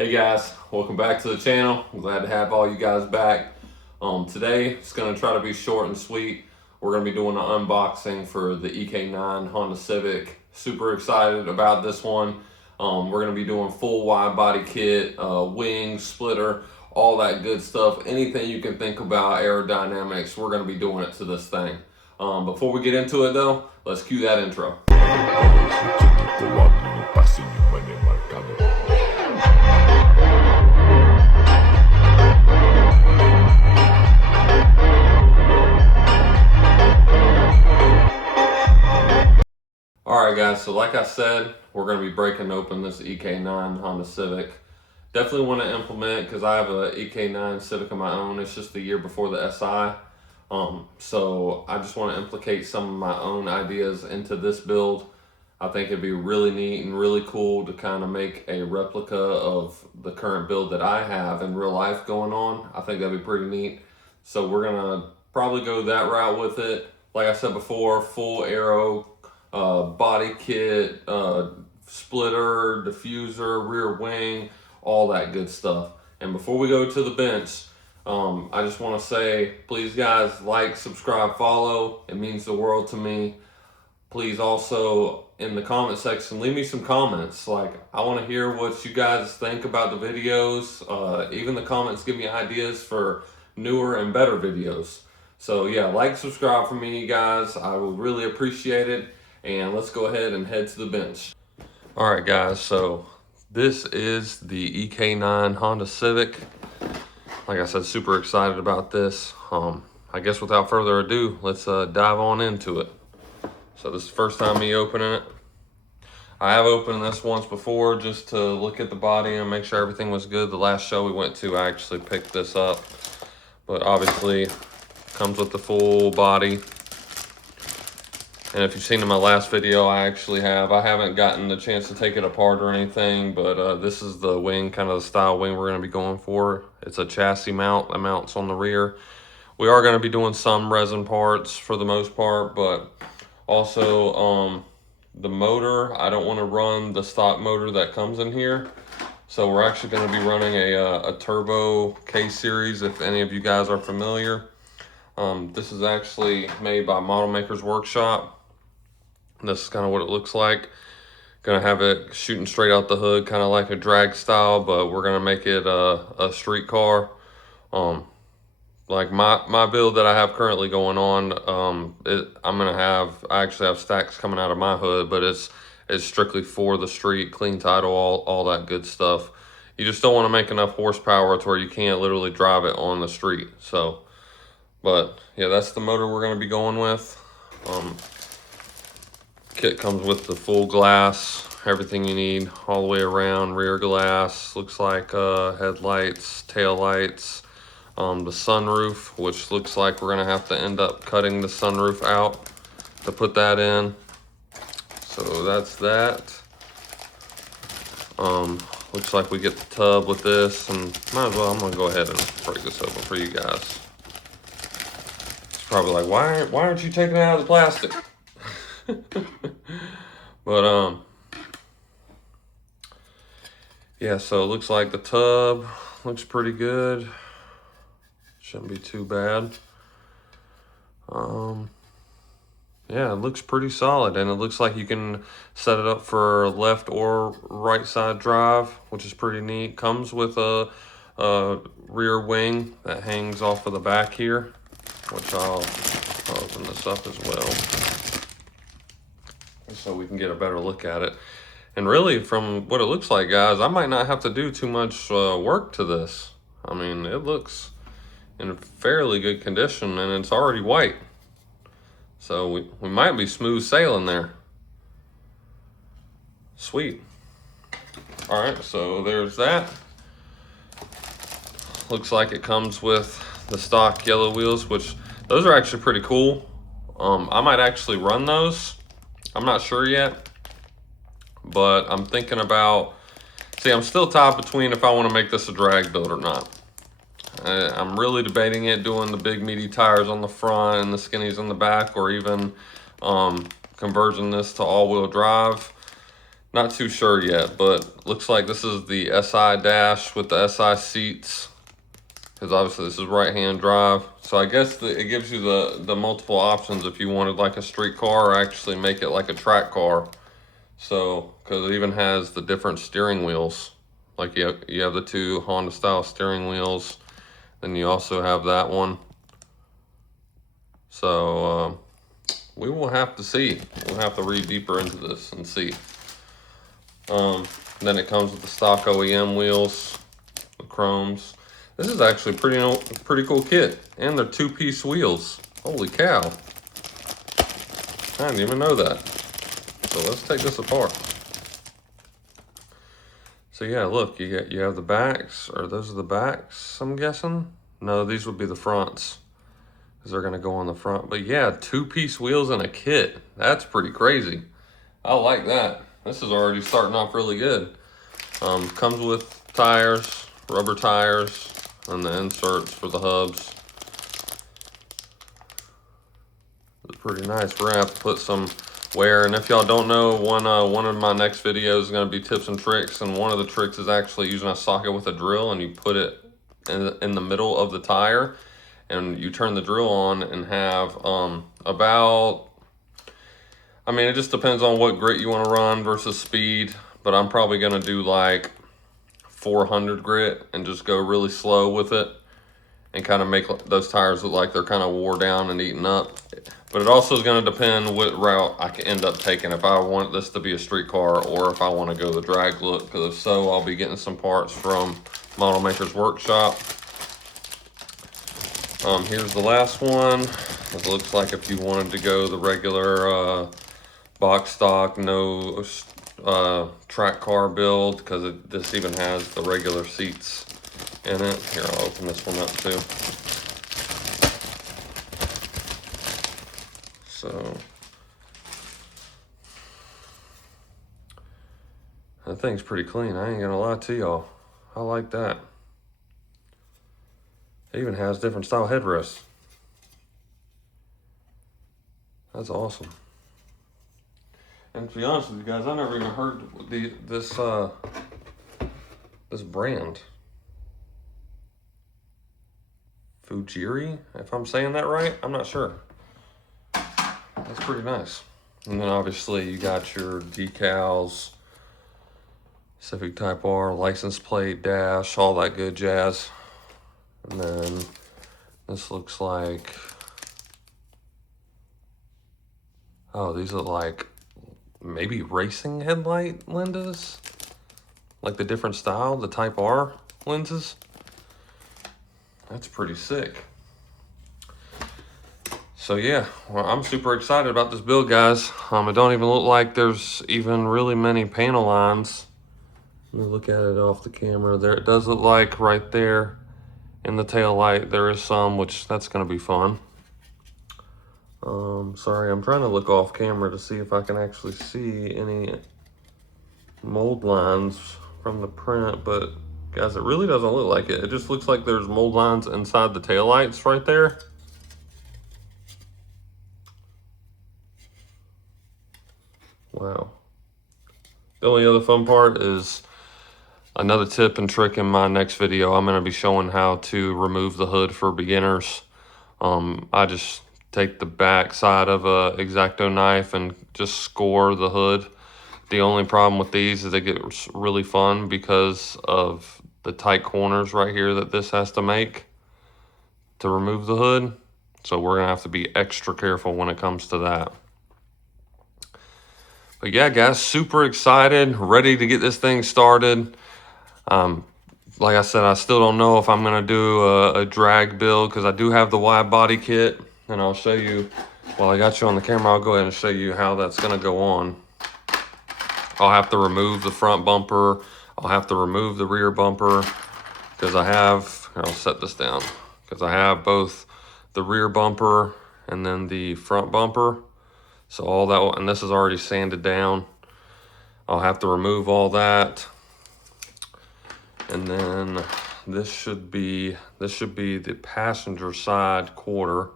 Hey guys, welcome back to the channel. I'm glad to have all you guys back. Today it's going to try to be short and sweet. We're going to be doing an unboxing for the EK9 Honda Civic. Super excited about this one. We're going to be doing full wide body kit, wing, splitter, all that good stuff. Anything you can think about aerodynamics, we're going to be doing it to this thing. Before we get into it though, let's cue that intro. Alright guys, so like I said, we're going to be breaking open this EK9 Honda Civic. Definitely want to implement, because I have a EK9 Civic of my own. It's just the year before the SI. So I just want to implicate some of my own ideas into this build. I think it'd be really neat and really cool to kind of make a replica of the current build that I have in real life going on. I think that'd be pretty neat. So we're going to probably go that route with it. Like I said before, full aero, body kit, splitter, diffuser, rear wing, all that good stuff. And before we go to the bench, I just want to say, please guys, like, subscribe, follow. It means the world to me. Please also, in the comment section, leave me some comments. Like, I want to hear what you guys think about the videos. Even the comments give me ideas for newer and better videos. So yeah, like, subscribe for me, guys. I would really appreciate it. And let's go ahead and head to the bench. All right, guys, so this is the EK9 Honda Civic. Like I said, super excited about this. I guess without further ado, let's dive on into it. So this is the first time me opening it. I have opened this once before just to look at the body and make sure everything was good. The last show we went to, I actually picked this up. But obviously, comes with the full body. And if you've seen in my last video, I haven't gotten the chance to take it apart or anything, but this is the wing, kind of the style wing we're going to be going for. It's a chassis mount that mounts on the rear. We are going to be doing some resin parts for the most part, but also the motor, I don't want to run the stock motor that comes in here. So we're actually going to be running a turbo K-series, if any of you guys are familiar. This is actually made by Model Maker's Workshop. This is kind of what it looks like. Gonna have it shooting straight out the hood, kind of like a drag style, but we're gonna make it a street car. Like my build that I have currently going on, I actually have stacks coming out of my hood, but it's strictly for the street, clean title, all that good stuff. You just don't want to make enough horsepower to where you can't literally drive it on the street. So, but yeah, that's the motor we're gonna be going with. Kit comes with the full glass, everything you need all the way around, rear glass, looks like headlights, tail lights, the sunroof, which looks like we're gonna have to end up cutting the sunroof out to put that in. So that's that. Looks like we get the tub with this, and might as well, I'm gonna go ahead and break this open for you guys. It's probably like, why aren't you taking it out of the plastic? But yeah, so it looks like the tub looks pretty good. Shouldn't be too bad. Yeah, it looks pretty solid, and it looks like you can set it up for left or right side drive, which is pretty neat. Comes with a rear wing that hangs off of the back here, which I'll open this up as well, so we can get a better look at it. And really, from what it looks like, guys, I might not have to do too much work to this. I mean, it looks in fairly good condition, and it's already white. So we might be smooth sailing there. Sweet. All right, so there's that. Looks like it comes with the stock yellow wheels, which those are actually pretty cool. I might actually run those. I'm not sure yet, but I'm thinking about, I'm still tied between if I want to make this a drag build or not. I'm really debating it, doing the big meaty tires on the front and the skinnies on the back, or even converting this to all-wheel drive. Not too sure yet, but looks like this is the SI dash with the SI seats, because obviously this is right-hand drive. So I guess it gives you the multiple options if you wanted like a street car or actually make it like a track car. So, because it even has the different steering wheels. Like you have the two Honda style steering wheels. Then you also have that one. So we will have to see. We'll have to read deeper into this and see. Then it comes with the stock OEM wheels, the chromes. This is actually pretty cool kit, and they're 2-piece wheels. Holy cow! I didn't even know that. So let's take this apart. So yeah, look, you have the backs, or those are the backs, I'm guessing. No, these would be the fronts, because they're gonna go on the front. But yeah, 2-piece wheels in a kit. That's pretty crazy. I like that. This is already starting off really good. Comes with tires, rubber tires, and the inserts for the hubs. It's pretty nice. We're gonna have to put some wear. And if y'all don't know, one of my next videos is gonna be tips and tricks. And one of the tricks is actually using a socket with a drill, and you put it in the middle of the tire, and you turn the drill on and have about, I mean, it just depends on what grit you want to run versus speed, but I'm probably going to do like 400 grit and just go really slow with it and kind of make those tires look like they're kind of wore down and eaten up. But it also is going to depend what route I can end up taking, if I want this to be a street car or if I want to go the drag look, because if so, I'll be getting some parts from Model Maker's Workshop. Here's the last one. It looks like if you wanted to go the regular box stock, no track car build, because this even has the regular seats in it. Here, I'll open this one up too. So that thing's pretty clean. I ain't gonna lie to y'all. I like that. It even has different style headrests. That's awesome. And to be honest with you guys, I never even heard this brand. Fujiri, if I'm saying that right, I'm not sure. That's pretty nice. And then obviously you got your decals, Civic Type R, license plate, dash, all that good jazz. And then this looks like, oh, these are like maybe racing headlight lenses, like the different style, the Type R lenses. That's pretty sick. So yeah, well, I'm super excited about this build, guys. It don't even look like there's even really many panel lines. Let me look at it off the camera. There, it does look like right there in the tail light there is some, which that's gonna be fun. Sorry, I'm trying to look off camera to see if I can actually see any mold lines from the print, but guys, it really doesn't look like it. It just looks like there's mold lines inside the tail lights right there. Wow. The only other fun part is another tip and trick in my next video. I'm going to be showing how to remove the hood for beginners. I just take the back side of a X-Acto knife and just score the hood. The only problem with these is they get really fun because of the tight corners right here that this has to make to remove the hood. So we're going to have to be extra careful when it comes to that. But yeah, guys, super excited, ready to get this thing started. Like I said, I still don't know if I'm going to do a drag build because I do have the wide body kit. And I'll show you, while I got you on the camera, I'll go ahead and show you how that's going to go on. I'll have to remove the front bumper. I'll have to remove the rear bumper because I'll set this down, because I have both the rear bumper and then the front bumper. So all that, and this is already sanded down. I'll have to remove all that. And then this should be the passenger side quarter.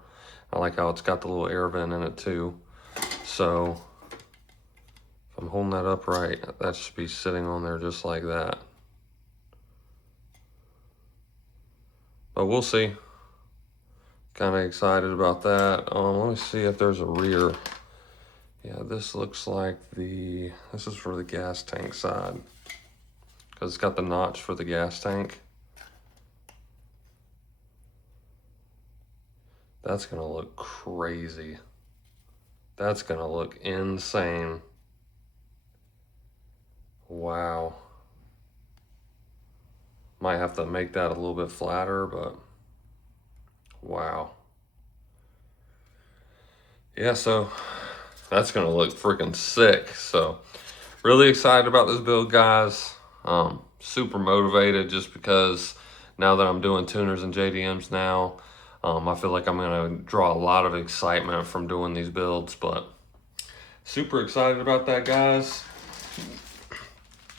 I like how it's got the little air vent in it too. So if I'm holding that up right. That should be sitting on there just like that. But we'll see. Kind of excited about that. Let me see if there's a rear. Yeah, this looks like this is for the gas tank side, because it's got the notch for the gas tank. That's gonna look crazy. That's gonna look insane. Wow. Might have to make that a little bit flatter, but wow. Yeah, so that's gonna look freaking sick. So really excited about this build, guys. Super motivated just because now that I'm doing tuners and JDMs now, I feel like I'm gonna draw a lot of excitement from doing these builds, but super excited about that, guys.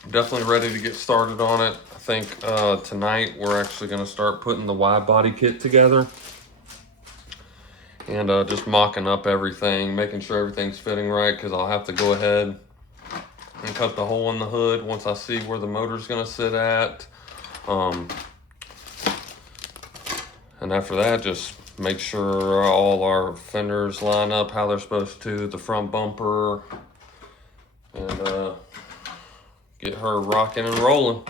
Definitely ready to get started on it. I think tonight we're actually gonna start putting the wide body kit together and just mocking up everything, making sure everything's fitting right, because I'll have to go ahead and cut the hole in the hood once I see where the motor's gonna sit at. And after that, just make sure all our fenders line up how they're supposed to, the front bumper, and get her rocking and rolling.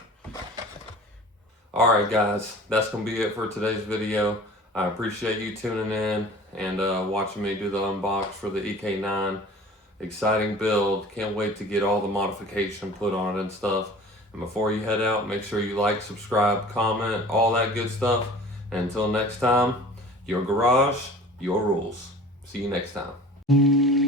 All right, guys, that's gonna be it for today's video. I appreciate you tuning in and watching me do the unbox for the EK9. Exciting build. Can't wait to get all the modification put on it and stuff. And before you head out, make sure you like, subscribe, comment, all that good stuff. And until next time, your garage, your rules. See you next time.